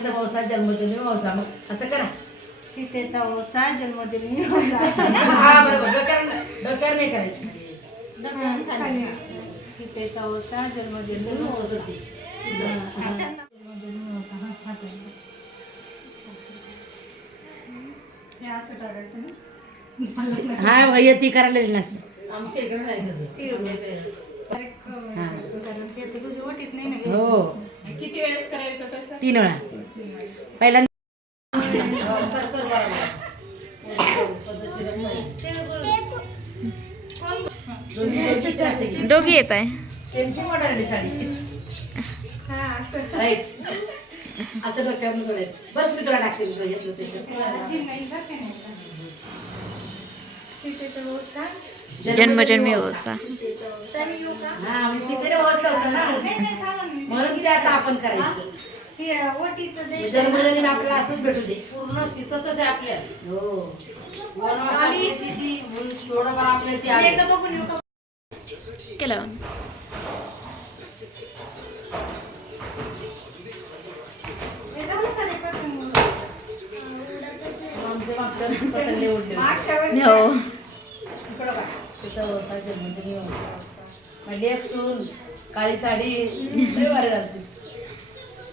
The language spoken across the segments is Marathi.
सीतेचा वौसा जन्मजन्मी वौसा. मग असं करा. सीतेचा ओसा जन्मजन्मी ओसा हा बरोबर. डोक्यावर डोक्यावर नाही करायचं. सीतेचा ओसा हे हा बघा येते करायला लागली ना आमच्या इकडे नाही तसं. हा. कारण ते तर तुझी ओटीत नाही ना हो. किती वेळेस करायचं तसं? तीन वेळा. पहिल्यांदा. दोघी येत आहे. असं डोक्यावर बस मी तुला टाकते जन्मजन्मी ओसा हा म्हणून आता आपण करायचं. ओटीचं द्यायचं जन्मजन्मी आपल्याला असंच भेटू दे पूर्ण शीतच आहे आपल्या हो वनवासात येते ती म्हणून थोडंफार आपल्या ती आली. केलं हे झालं का रे प्रथम? आमच्या मागच्या वर्षी पतंग उडले होते. हो इकडं बघा. तिचा व्यवसाय जन्मदिनी व्यवसाय. माझी एक सून काळी साडी लय भारी घालते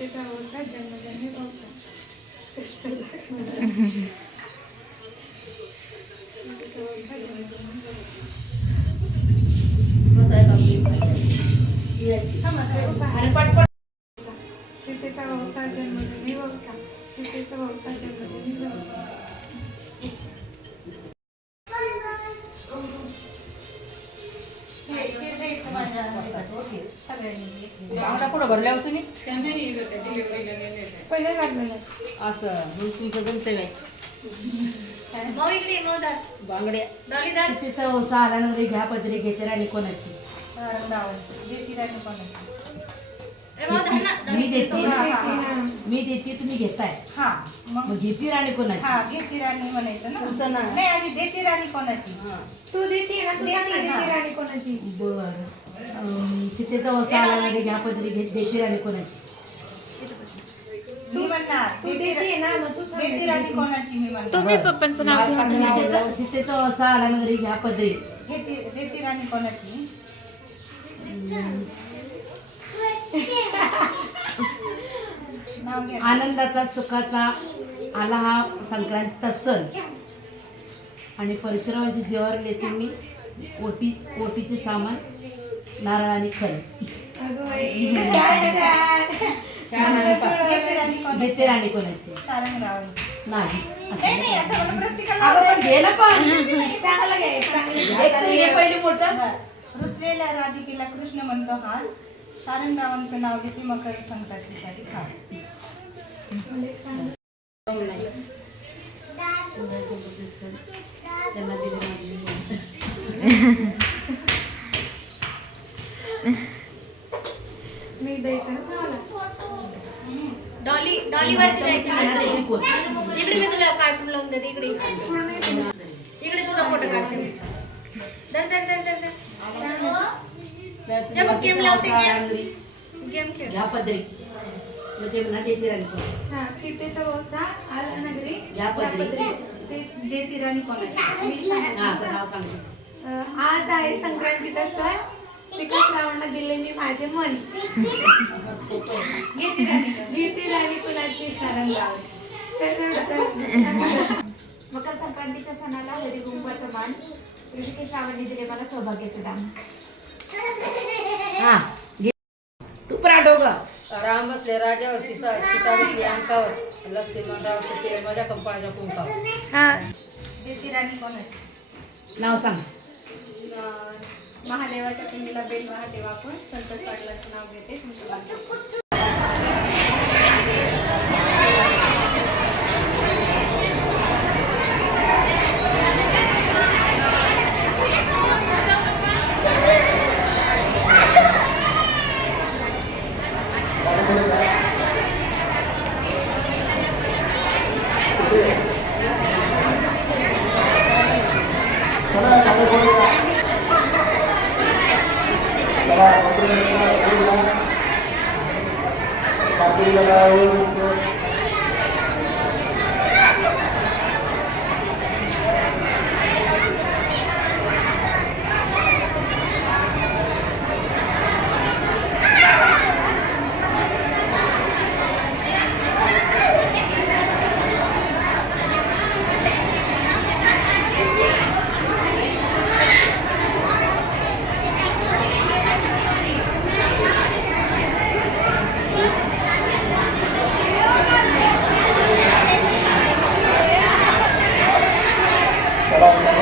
सीतेचा वौसा जन्मजन्मी वौसा सीतेचा वौसा जन्मजन्मी वौसा कसं आहे का आपली? अशी. थांबा, थांबा. आणि पटपट सीतेचा वौसा पहिले काढलेलं असं तुमचं जमते बांगड्या. ओसा आल्यानंतर घ्या पदरी घेते राणी कोणाची. सारंग रावण. देती राणी कोणाची? मी देते. हा, हा. मी देते तुम्ही घेताय. हा मग? घेती राणी कोणाची? हा घेती राणी म्हणायचं ना. तुमचं नाव. नाही आधी देती राणी कोणाची. तू देते ना तू देते, ना हा. राणी कोणाची. बर. सीतेचा वसा आल्यानंतर घ्या पदरी घेत देशी राणी कोणाची? मी म्हणणार तू देती ना मग तू सांग देती राणी कोणाची मी म्हणणार. तुम्ही पप्पांचं नाव घ्या सीतेचा सीतेचा वसा आल्यानंतर घ्या पदरी देती राणी कोणाची? नाव आनंदाचा सुखाचा आला हा संक्रांतीचा सण. आणि परशुरामाची जेवार लेते मी ओटी ओटीचे सामान. नारळ आणि घेती राणी कोणाची? नाही. पहिले मोठं. रुसलेल्या राधिकेला कृष्ण म्हणतो हास. सारंग रावांचं नाव घेते मकर संक्रांतीसाठी खास. त्यांना दिले माझे मी द्यायचं ना तुम्हाला डॉली डॉली वरती जायचं त्यांना द्यायची कोण? इकडे मी तुला कार्टून लावून देते इकडे इकडे तुझा फोटो काढते दर दर हे बघ, game लावते, game. गेम. खेळ. घ्या पदरी. मग ते म्हणा देते राणी कोणाची हा सीतेचा वौसा आला नगरी या पदरी. ते देती राणी नाव सांगतो. आज आहे संक्रांतीचा सण. विकास रावणला दिले मी माझे मन. घेती राणी. घेते राणी कुणाची. मकर संक्रांतीच्या सणाला हळदी कुंकवाचा मान. ऋषिकेश रावणने दिले मला सौभाग्याचं दान. हा घे. तू आठव ग. राम बसले राजावर सीता सीता बसली अंकावर लक्ष्मण राव ते माझ्या कंपाळाच्या कुंकावर. हा. देती राणी कोणाची नाव सांग. अं, महादेवाच्या पिंडीला बेल वाहते वाकून संतोष पाटलांचं नाव घेते तुमचं भाग्य. Gracias.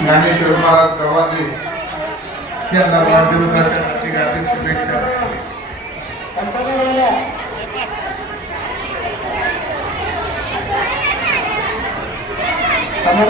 ज्ञानेश्वर महाराज गवाजे यांना वाढदिवसाच्या गाठी शुभेच्छा. चला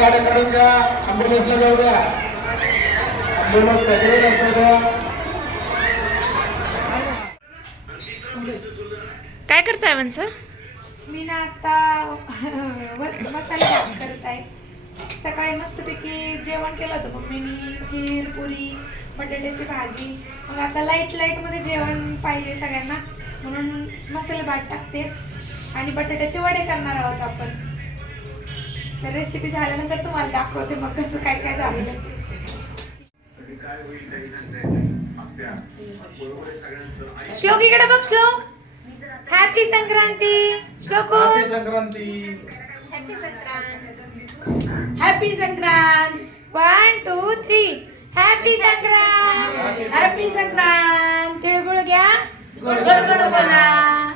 गाडी काढून घ्या. अँब्युलन्सला जाऊ द्या. अँब्युलन्स कधी नसतो द्या. काय करताय म्हणजे मी ना आता वर मसाले भात करत आहे. सकाळी मस्तपैकी जेवण केलं होतं मम्मीनी खीर पुरी. बटाट्याची भाजी. मग आता लाइट लाईटमध्ये जेवण पाहिजे सगळ्यांना. म्हणून मसाले भात टाकते. आणि बटाट्याचे वडे करणार आहोत आपण. तर रेसिपी झाल्यानंतर तुम्हाला दाखवते मग कसं काय काय झालेलं श्लोक इकडे बघ Shlok. Happy Sankranti. Shlok Sankranti. Happy Sankrant. Happy Sankrant. One two three happy Sankrant happy Sankrant तिळगुळ घ्या गोड गोड गोड बोला